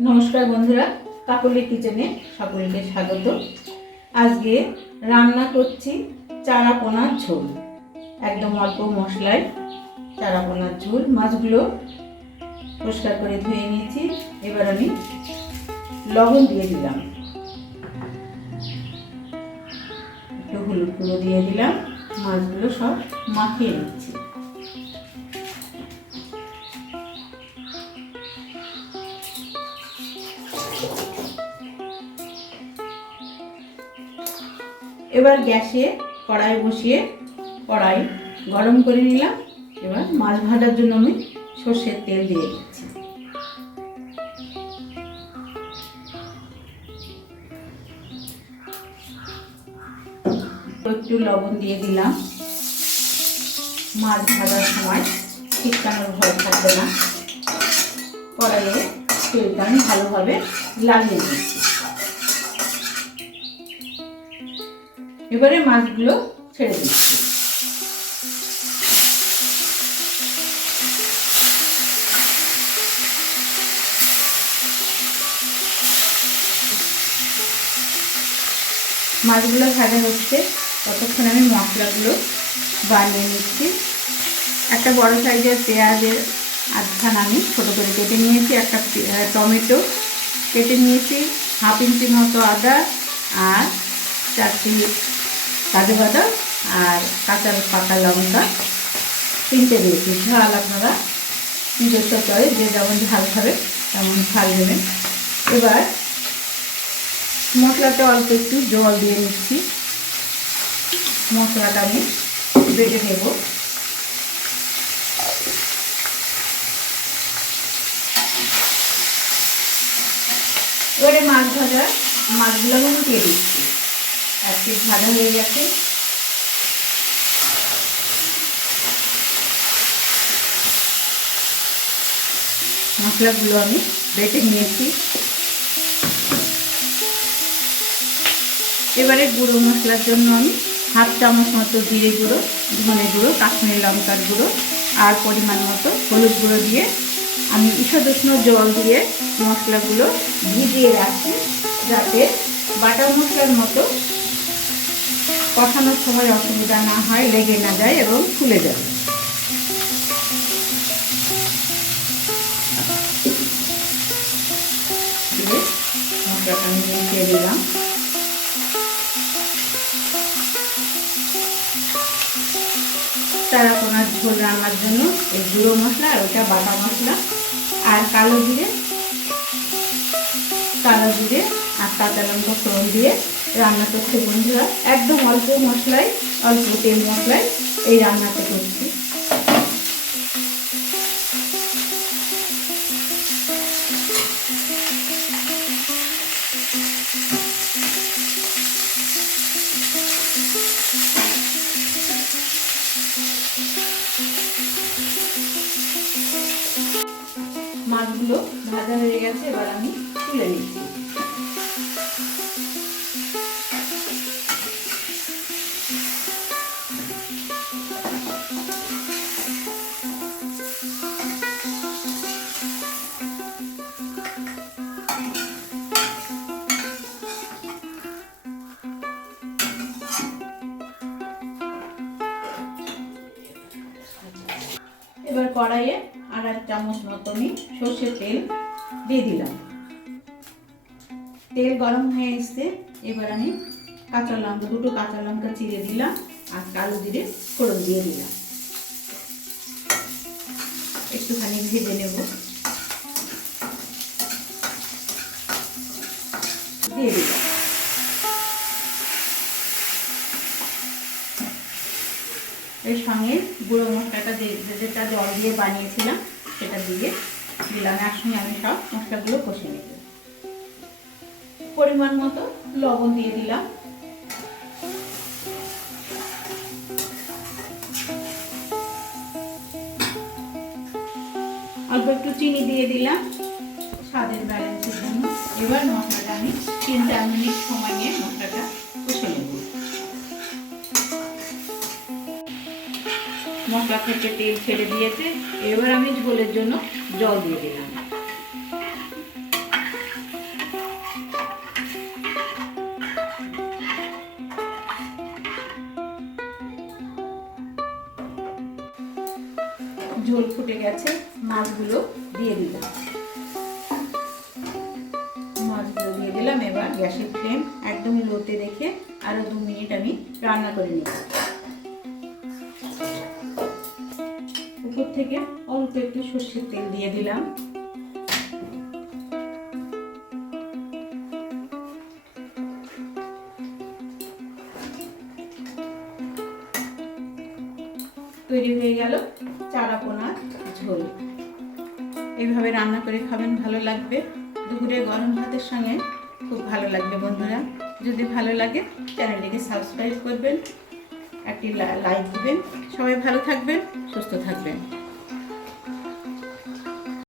নমস্কার বন্ধুরা, কাকলি কিচেনে সকলকে স্বাগত। আজকে রান্না করছি চারাপোনার ঝোল। একদম অল্প মশলায় চারাপোনার ঝোল। মাছগুলো পরিষ্কার করে ধুয়ে নিয়েছি। এবার আমি লবণ দিয়ে দিলাম, একটু হলুদ গুঁড়ো দিয়ে দিলাম। মাছগুলো সব মাখিয়ে নিচ্ছি। এবার গ্যাসে কড়াই বসিয়ে কড়াই গরম করে নিলাম। এবার মাছ ভাজার জন্য আমি সর্ষের তেল দিয়ে দিচ্ছি। একটু লবণ দিয়ে দিলাম। মাছ ভাজার সময় ছিটকানোর ভয় থাকবে না। কড়াইয়ে তেলটা আমি ভালোভাবে লাগিয়ে দিচ্ছি। এবারে মাছগুলো ছেড়ে দিচ্ছি। মাছগুলো ভাজা হচ্ছে, ততক্ষণ আমি মশলাগুলো বানিয়ে নিচ্ছি। একটা বড় সাইজের পেঁয়াজের আধখান আমি ছোটো করে কেটে নিয়েছি। একটা টমেটো কেটে নিয়েছি, হাফ ইঞ্চি মতো আদা, আর 4টি কাজু বাদাম, আর কাঁচা পাকা লঙ্কা 3টে দিয়েছি। ঝাল আপনারা নিজস্ব চয়েস, যে যেমন ঝাল খাবে তেমন ঝাল দেবেন। এবার মশলাটা অল্প একটু জল দিয়ে নিচ্ছি। মশলাটা আমি বেটে নেব। এবারে মাছগুলো আমি উঠিয়ে দিচ্ছি। এক পিস ভাজা হয়ে গেছে। মশলাগুলো আমি বেটে নিয়েছি। এবারে গুঁড়ো মশলার জন্য আমি হাফ চামচ মতো জিরে গুঁড়ো, ধনে গুঁড়ো, কাশ্মীরি লঙ্কার গুঁড়ো আর পরিমাণ মতো হলুদ গুঁড়ো দিয়ে আমি ঈষৎ উষ্ণ জল দিয়ে মশলাগুলো ভিজিয়ে রাখছি, যাতে বাটা মশলার মতো কষানোর সময় অসুবিধা না হয়, লেগে না যায় এবং ফুলে যাবে। মশলাটা আমি মিশিয়ে দিলাম। চারাপোনার ঝোল রান্নার জন্য এই গুঁড়ো মশলা আর ওটা বাটা মশলা আর কালো জিরে আর কাঁচা লঙ্কা ফোড়ন দিয়ে রান্না করছে বন্ধুরা। একদম অল্প মশলায়, অল্প তেল মশলায় এই রান্নাটা করছি। মাছগুলো ভাজা হয়ে গেছে, এবার আমি তুলে নিচ্ছি। এবার কড়াইয়ে আর 1 চামচ মতো আমি সর্ষের তেল দিয়ে দিলাম। তেল গরম হয়ে এসছে। এবার আমি দুটো কাঁচা লঙ্কা চিড়ে দিলাম আর কালো জিরে ফোড়ন দিয়ে দিলাম। একটুখানি ভেজে নেব। দিয়ে দিলাম। এর সঙ্গে গুঁড়ো মশলাটা যেটা জল দিয়ে বানিয়েছিলাম সেটা দিয়ে দিলাম। একসঙ্গে আমি সব মশলাগুলো কষে নেব। পরিমাণ মতো লবণ দিয়ে দিলাম। অল্প একটু চিনি দিয়ে দিলাম স্বাদের ব্যালেন্সের জন্য। এবার মশলাটা আমি 3-4 মিনিট সময় নিয়ে মশলাটা কষে নেব। মশলা থেকে তেল ছেড়ে দিয়েছে। এবার আমি ঝোলের জন্য জল দিয়ে দিলাম। গেছে, মাছগুলো দিয়ে দিলাম। মাছগুলো দিয়ে দিলাম। এবার গ্যাসের ফ্লেম একদম লোতে রেখে আরও 2 মিনিট আমি রান্না করে নিব। উপর থেকে অল্প একটু সর্ষের তেল দিয়ে দিলাম। তৈরি হয়ে গেল চারা পোনার ঝোল। এইভাবে রান্না করে খাবেন, ভালো লাগবে। দুপুরে গরম ভাতের সঙ্গে খুব ভালো লাগবে বন্ধুরা। যদি ভালো লাগে চ্যানেলটিকে সাবস্ক্রাইব করবেন, একটি লাইক দিবেন। সবাই ভালো থাকবেন, সুস্থ থাকবেন।